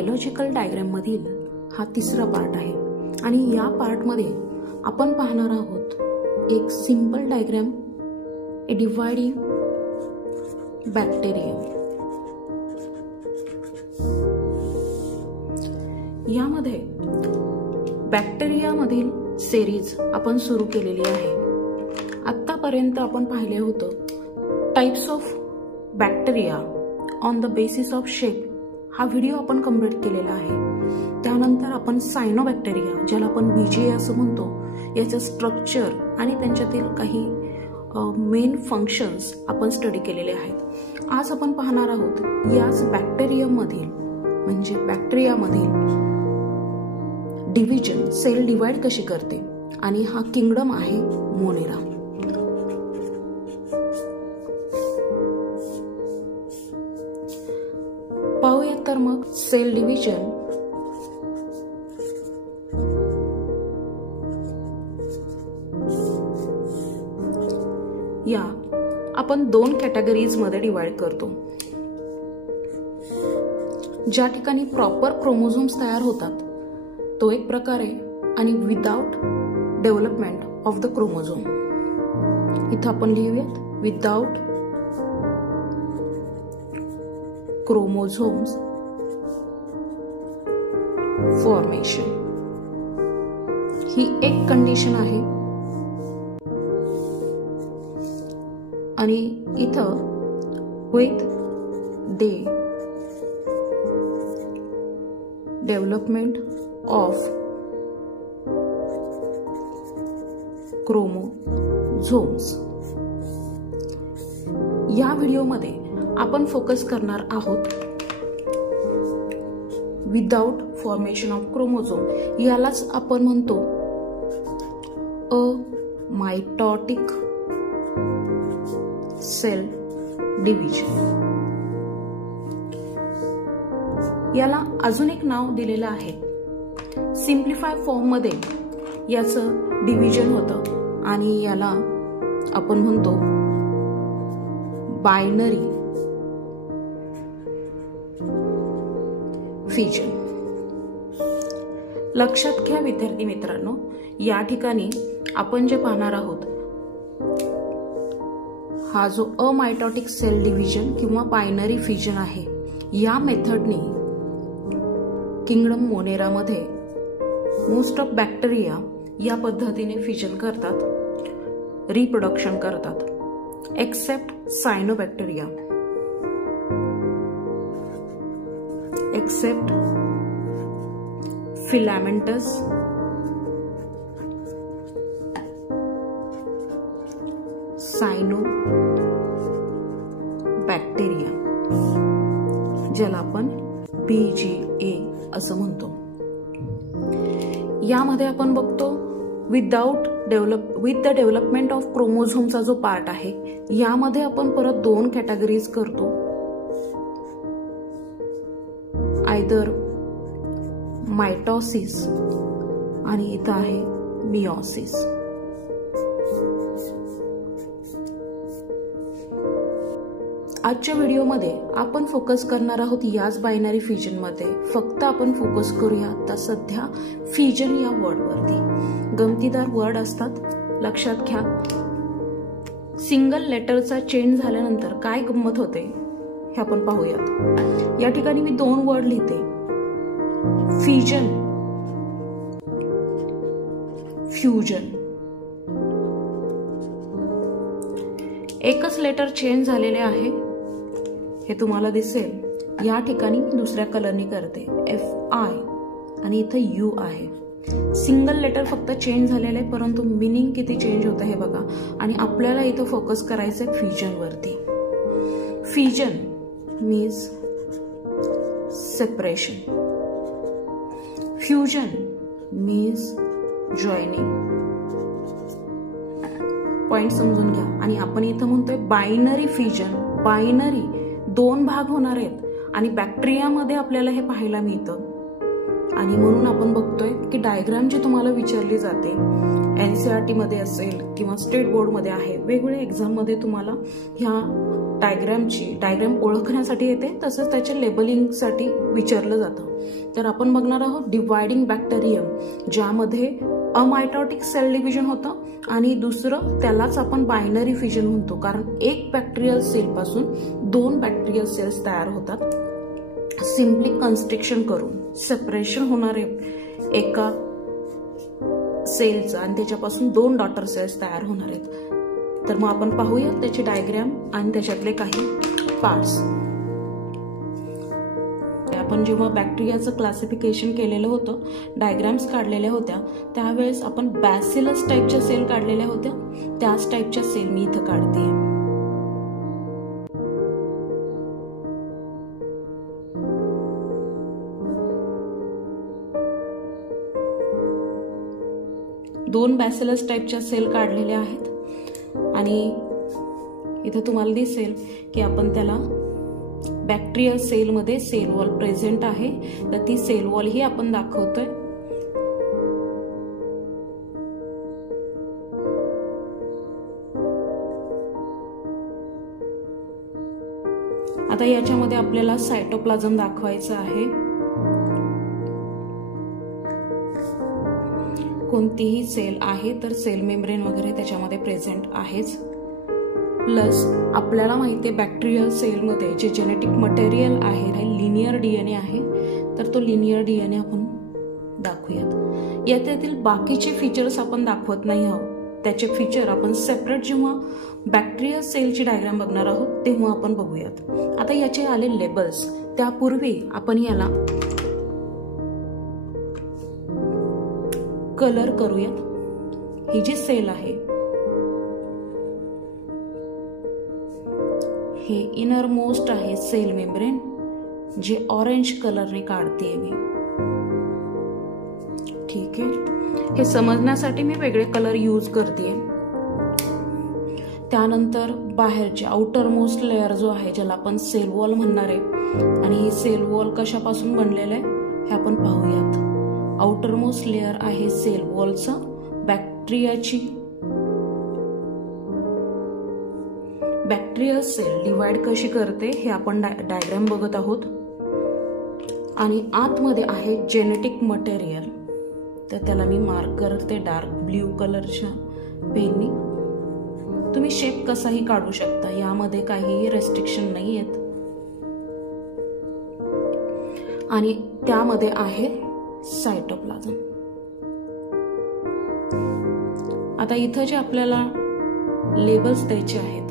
Biological diagram मधील हा तिसरा पार्ट आहे आणि या पार्ट मध्ये आपण पाहणार आहोत एक simple diagram A dividing bacterium. यामध्ये बॅक्टेरिया मधील सिरीज आपण सुरू केलेली आहे। आतापर्यंत आपण पाहिले होतं types of bacteria on the basis of shape हा व्हिडिओ आपण कंप्लीट केलेला आहे। त्यानंतर आपण सायनोबॅक्टेरिया ज्याला आपण बीजे असं म्हणतो याचं स्ट्रक्चर आणि त्यांच्यातील काही मेन फंक्शन्स आपण स्टडी केलेले आहेत। आज आपण पाहणार आहोत याच बॅक्टेरियममधील म्हणजे बॅक्टेरियामधील डिव्हिजन सेल डिवाइड कशी करते आणि हा किंगडम आहे मोनेरा। पाहूयात तर मग सेल डिव्हिजन या आपण दोन कॅटेगरीज मध्ये डिवाइड करतो। ज्या ठिकाणी प्रॉपर क्रोमोझोम्स तयार होतात तो एक प्रकार आहे आणि without development of the chromosome इथं आपण लिहूयात विदाउट क्रोमोझोम्स फॉर्मेशन ही एक कंडिशन आहे आणि इथं with the development of chromosomes. या व्हिडिओमध्ये आपण फोकस करणार आहोत विदाउट फॉर्मेशन ऑफ क्रोमोझोम। यालाच आपण म्हणतो अ मायटॉटिक सेल डिव्हिजन। याला अजून एक नाव दिलेलं आहे। सिम्प्लिफाय फॉर्म मध्ये याचं डिव्हिजन होतं आणि याला आपण म्हणतो बायनरी फिजन। लक्षात घ्या विद्यार्थी मित्रांनो, या ठिकाणी आपण जे पाहणार आहोत हा जो अमायटॉटिक सेल डिव्हिजन किंवा बायनरी फिजन आहे या मेथडने किंगडम मोनेरा मध्ये मोस्ट ऑफ बॅक्टेरिया या पद्धतीने फिजन करतात, रिप्रोडक्शन करतात accept cyanobacteria, accept filamentous सायनो bacteria ज्याला आपण BGA असं म्हणतो। यामध्ये आपण बघतो विथ द डेव्हलपमेंट ऑफ क्रोमोझोमचा जो पार्ट आहे यामध्ये आपण परत दोन कॅटेगरीज करतो, आयदर मायटोसिस आणि इथं आहे मियोसिस। आजच्या व्हिडिओमध्ये आपण फोकस करणार आहोत याच बायनरी फिजन मध्ये। फक्त आपण फोकस करूया आता सध्या फिजन या वर्ड वरती। गमतीदार वर्ड असतात, लक्षात घ्या। सिंगल लेटरचा चेंज झाल्यानंतर काय गंमत होते हे आपण पाहूयात। या ठिकाणी मी दोन वर्ड लिहिते, फिजन, फ्युजन। एकच लेटर चेंज झालेले आहे हे तुम्हाला दिसेल। या ठिकाणी मी दुसऱ्या कलरने करते FI आणि इथं U आहे। सिंगल लेटर फक्त चेंज झालेले आहे परंतु मीनिंग किती चेंज होतं हे बघा। आणि आपल्याला इथं फोकस करायचं फिजन वरती। Fission means separation, fusion means joining. Point समजून घ्या। आणि आपण इथं म्हणतोय बायनरी फिजन, बायनरी दोन भाग होणार आहेत आणि बॅक्टेरियामध्ये आपल्याला हे पाहायला मिळतं। आणि म्हणून आपण बघतोय की डायग्राम जी तुम्हाला विचारली जाते NCERT मध्ये असेल किंवा स्टेट बोर्डमध्ये आहे, वेगवेगळ्या एक्झाममध्ये तुम्हाला ह्या डायग्राम ओळखण्यासाठी येते, तसंच त्याच्या लेबलिंगसाठी विचारलं जातं. तर आपण बघणार आहोत डिवायडिंग बॅक्टेरियम, ज्यामध्ये अमायटॉटिक सेल डिव्हिजन होतं आणि दुसरं त्यालाच आपण बायनरी फिजन म्हणतो, कारण एक बॅक्टेरियल सेल पासून 2 बॅक्टेरियल सेल्स तयार होतात. सिम्पली कन्स्ट्रिक्शन करून सेपरेशन होणारे एका सेलचं आणि त्याच्यापासून 2 डॉटर सेल्स तयार होणार आहेत. तर मग आपण पाहूया त्याची डायग्राम आणि त्याच्यातले काही पार्ट्स. आपण जेव्हा बॅक्टेरियाचं क्लासिफिकेशन केलेलं होतं, डायग्राम्स काढलेल्या होत्या, त्यावेळेस आपण बॅसिलस टाईपच्या सेल काढलेल्या होत्या. त्याच टाईपच्या सेल मी इथं काढते. दोन बॅसिलस टाईपच्या सेल काढलेल्या आहेत आणि इथं तुम्हाला दिसेल की आपण त्याला बॅक्टेरियल सेलमध्ये सेल वॉल प्रेझेंट आहे, तर ती सेल वॉल ही आपण दाखवतोय. आता याच्यामध्ये आपल्याला सायटोप्लाझम दाखवायचं आहे. कोणतीही सेल आहे तर सेल मेम्ब्रेन वगैरे त्याच्यामध्ये प्रेझेंट आहेच. प्लस आपल्याला माहिती आहे बॅक्टेरियल सेलमध्ये जे जेनेटिक मटेरियल आहे लिनियर DNA आहे, तर तो लिनियर DNA आपण दाखवूयात. यातील बाकीचे फीचर्स आपण दाखवत नाही आहोत. त्याचे फीचर आपण सेपरेट जेव्हा बॅक्टेरियल सेलची डायग्राम बघणार आहोत तेव्हा आपण बघूयात. आता याचे आले लेबल्स. त्यापूर्वी आपण याला कलर करूयात. ही जी सेल आहे हे इनर मोस्ट आहे सेल मेम्ब्रेन, जे ऑरेंज कलरने काढते मी. ठीक आहे, हे समजण्यासाठी मी वेगळे कलर यूज करते. त्यानंतर बाहेरचे आउटर मोस्ट लेअर जो आहे, ज्याला आपण सेल वॉल म्हणणार आहे, आणि हे सेल वॉल कशापासून बनलेलं आहे हे आपण पाहूयात. आउटर मोस्ट लेअर आहे सेल वॉलचा. बॅक्टेरियल सेल डिवाइड कशी करते हे आपण डायग्राम बघत आहोत. आणि आतमध्ये आहे जेनेटिक मटेरियल, तर त्याला मी मार्क करते डार्क ब्ल्यू कलरच्या पेननी. तुम्ही शेप कसाही काढू शकता, यामध्ये काही रेस्ट्रिक्शन नाही आहेत. आणि त्यामध्ये आहे सायटोप्लाझम. आता इथं जे आपल्याला लेबल्स द्यायचे आहेत,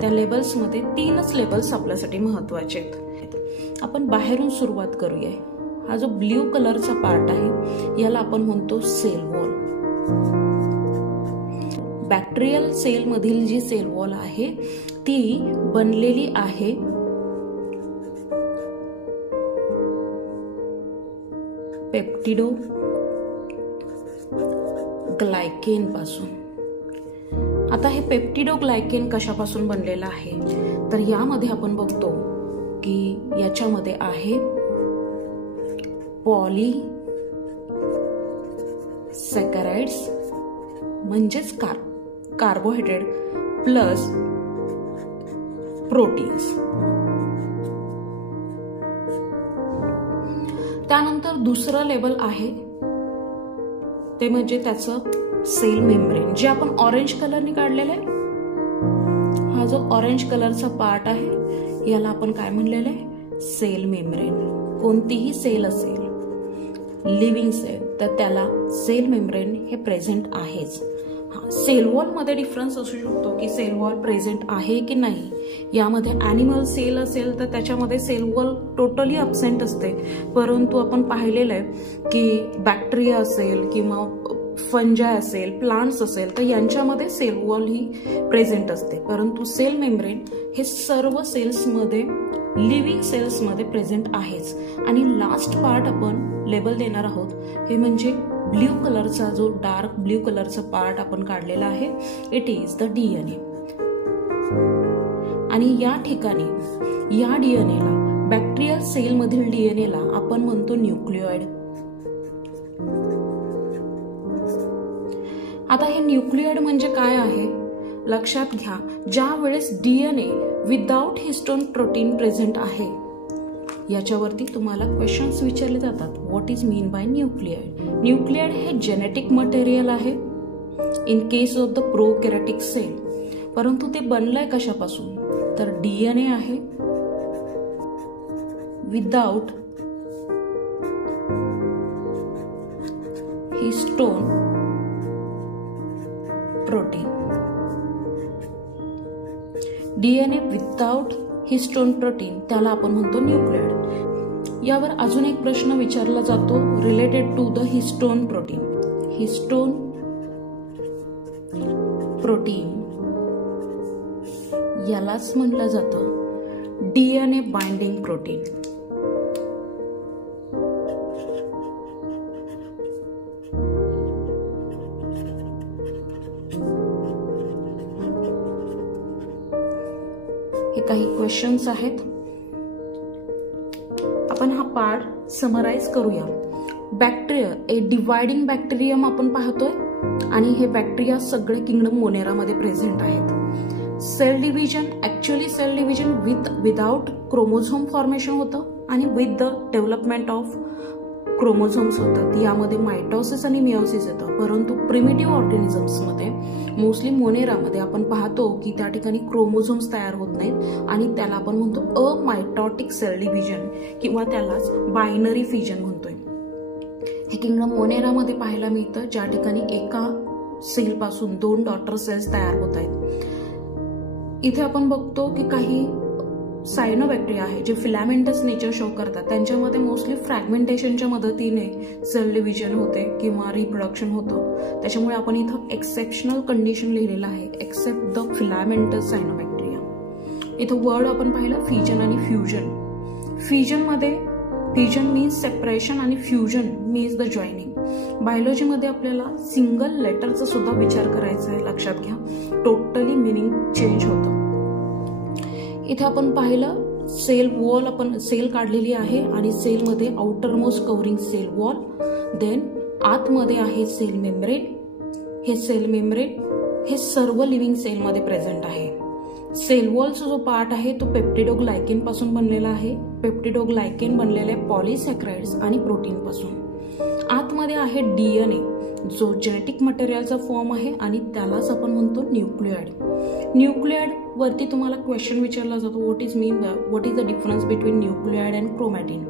त्या लेबल्समध्ये 3च लेबल्स आपल्यासाठी महत्वाचे आहेत. आपण बाहेरून सुरुवात करूया. हा जो ब्ल्यू कलरचा पार्ट आहे याला आपण म्हणतो सेल वॉल. बॅक्टेरियल सेल मधील जी सेल वॉल आहे ती बनलेली आहे पेप्टिडो ग्लायकेन पासून. आता हे पेप्टिडो ग्लायकेन कशापासून बनलेलं आहे, तर यामध्ये आपण बघतो की याच्यामध्ये आहे पॉलीसॅकराइड्स म्हणजेच कार्बोहायड्रेट प्लस प्रोटीन्स. त्यानंतर दुसरं लेबल आहे ते म्हणजे त्याचं सेल मेम्ब्रेन, जे आपण ऑरेंज कलरने काढलेलं आहे. हा जो ऑरेंज कलरचा पार्ट आहे याला आपण काय म्हणलेलं आहे, सेल मेम्ब्रेन. कोणतीही सेल असेल लिव्हिंग सेल तर त्याला सेल मेम्ब्रेन हे प्रेझेंट आहेच. सेल वॉल मध्ये डिफरन्स असू शकतो की सेल वॉल प्रेझेंट आहे की नाही. यामध्ये ॲनिमल सेल असेल तर त्याच्यामध्ये सेल वॉल टोटली अब्सेंट असते, परंतु आपण पाहिलेलं आहे की बॅक्टेरिया असेल किंवा फंजाय असेल, प्लांट्स असेल तर यांच्यामध्ये सेल वॉल ही प्रेझेंट असते. परंतु सेल मेम्ब्रेन हे सर्व सेल्समध्ये, लिव्हिंग सेल्समध्ये प्रेझेंट आहेच. आणि लास्ट पार्ट आपण लेबल देणार आहोत हे म्हणजे ब्ल्यू कलरचा जो डार्क ब्ल्यू कलरचा पार्ट आपण काढलेला आहे, इट इज द DNA. आणि या ठिकाणी या DNAला, बॅक्टेरियल सेल मधील DNAला आपण म्हणतो न्यूक्लिओइड. आता हे न्यूक्लियॉइड म्हणजे काय आहे लक्षात घ्या. ज्या वेळेस DNA without histone protein present आहे याच्यावरती तुम्हाला क्वेश्चन्स विचारले जातात. What is mean by nucleoid. Nucleoid हे जेनेटिक मटेरियल आहे in case of the prokaryotic cell. परंतु ते बनलंय कशापासून तर डीएनए आहे without histone protein. DNA without histone protein त्याला आपण म्हणतो न्यूक्लियॉइड. यावर अजून एक प्रश्न विचारला जातो related to the histone protein. Histone protein यालाच म्हटलं जातं डीएनए बाइंडिंग प्रोटीन. हे काही क्वेश्चन्स आहेत. आपण हा पार्ट समराइज करूया. बॅक्टेरिया ए डिवायडिंग बॅक्टेरियम आपण पाहतोय आणि हे बॅक्टेरिया सगळे किंगडम मोनेरामध्ये प्रेझेंट आहेत. Cell division actually cell division without chromosome formation होतं आणि with the development of chromosomes होतात. यामध्ये मायटोसिस आणि मिओसिस येतं. परंतु प्रिमिटिव्ह ऑर्गॅनिझम्समध्ये मोस्टली मोनेरामध्ये आपण पाहतो की त्या ठिकाणी क्रोमोझोम्स तयार होत नाहीत आणि त्याला आपण म्हणतो अमायटॉटिक सेल डिव्हिजन किंवा त्यालाच बायनरी फ्युजन म्हणतोय. हे किंगडम मोनेरामध्ये पाहायला मिळतं ज्या ठिकाणी एका सेल पासून 2 डॉटर सेल्स तयार होत आहेत. इथे आपण बघतो की काही सायनोबॅक्टेरिया आहे जे फिलॅमेंटस नेचर शो करतात. त्यांच्यामध्ये मोस्टली फ्रॅगमेंटेशनच्या मदतीने सेल डिव्हिजन होते किंवा रिप्रोडक्शन होतं. त्याच्यामुळे आपण इथं एक्सेप्शनल कंडिशन लिहिलेलं आहे एक्सेप्ट द फिलॅमेंटस सायनोबॅक्टेरिया. इथं वर्ड आपण पाहिलं फ्युजन आणि फ्युजन. फ्युजन मीन्स सेपरेशन आणि फ्युजन मीन्स द जॉईनिंग. बायोलॉजीमध्ये आपल्याला सिंगल लेटरचा सुद्धा विचार करायचा आहे लक्षात घ्या. टोटली मिनिंग चेंज होतं. इथे आपण पाहिलं सेल वॉल आपण सेल काढलेली आहे आणि सेलमध्ये outermost covering cell wall. Then आतमध्ये आहे सेल मेम्ब्रेन. हे सेल मेम्ब्रेन हे सर्व लिव्हिंग सेलमध्ये प्रेझेंट आहे. सेल वॉलचा जो पार्ट आहे तो पेप्टिडोग्लायकेन पासून बनलेला आहे. पेप्टिडोग्लायकेन बनलेले पॉलिसॅक्राइड्स आणि प्रोटीन पासून. आतमध्ये आहे डीएनए जो जेनेटिक मटेरियलचा फॉर्म आहे आणि त्यालाच आपण म्हणतो न्यूक्लियॉइड. न्यूक्लियॉइड वरती तुम्हाला क्वेश्चन विचारला जातो what is the difference between nucleoid and chromatin.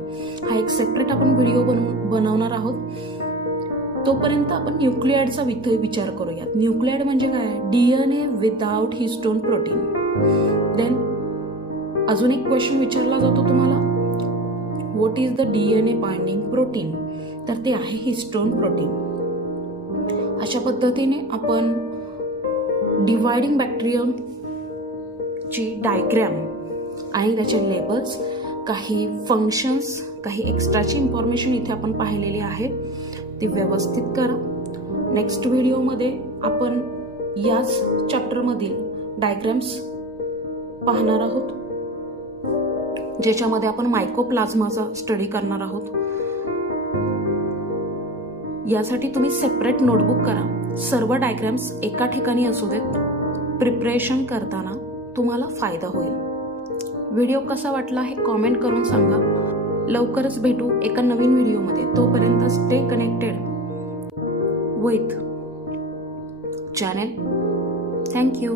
हा एक सेपरेट आपण व्हिडिओ बनवणार आहोत. तोपर्यंत आपण न्यूक्लियॉइडचा विचार करूयात. न्यूक्लियॉइड म्हणजे काय DNA without histone protein. Then अजून एक क्वेश्चन विचारला जातो तुम्हाला what is the DNA binding protein तर ते आहे हिस्टोन प्रोटीन. अशा पद्धतीने आपण डिवायडिंग बॅक्टेरियम ची डायग्रॅम आणि त्याचे लेबल्स काही फंक्शन्स काही एक्स्ट्राची इन्फॉर्मेशन इथे आपण पाहिलेली आहे ती व्यवस्थित करा. नेक्स्ट व्हिडिओमध्ये आपण याच चॅप्टरमधील डायग्रॅम्स पाहणार आहोत ज्याच्यामध्ये आपण मायकोप्लाझ्माचा स्टडी करणार आहोत. यासाठी तुम्ही सेपरेट नोटबुक करा. सर्व डायग्रॅम्स एका ठिकाणी असू देत. प्रिपरेशन करताना तुम्हाला फायदा होईल. व्हिडिओ कसा वाटला हे कॉमेंट करून सांगा. लवकरच भेटू एका नवीन व्हिडिओमध्ये. तोपर्यंत stay connected with channel. Thank you.